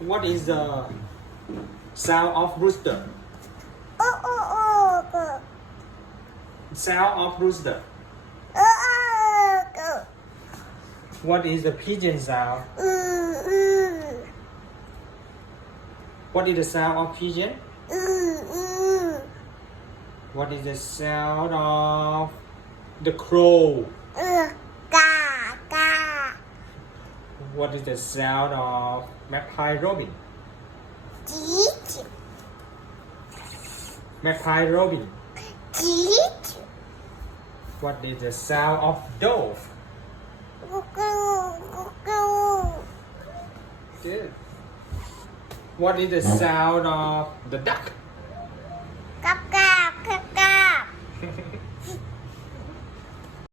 What is the sound of rooster? Sound of rooster. What is the pigeon sound? What is the sound of pigeon? What is the sound of the crow? What is the sound of magpie robin? Magpie robin. What is the sound of dove? Good. What is the sound of the duck?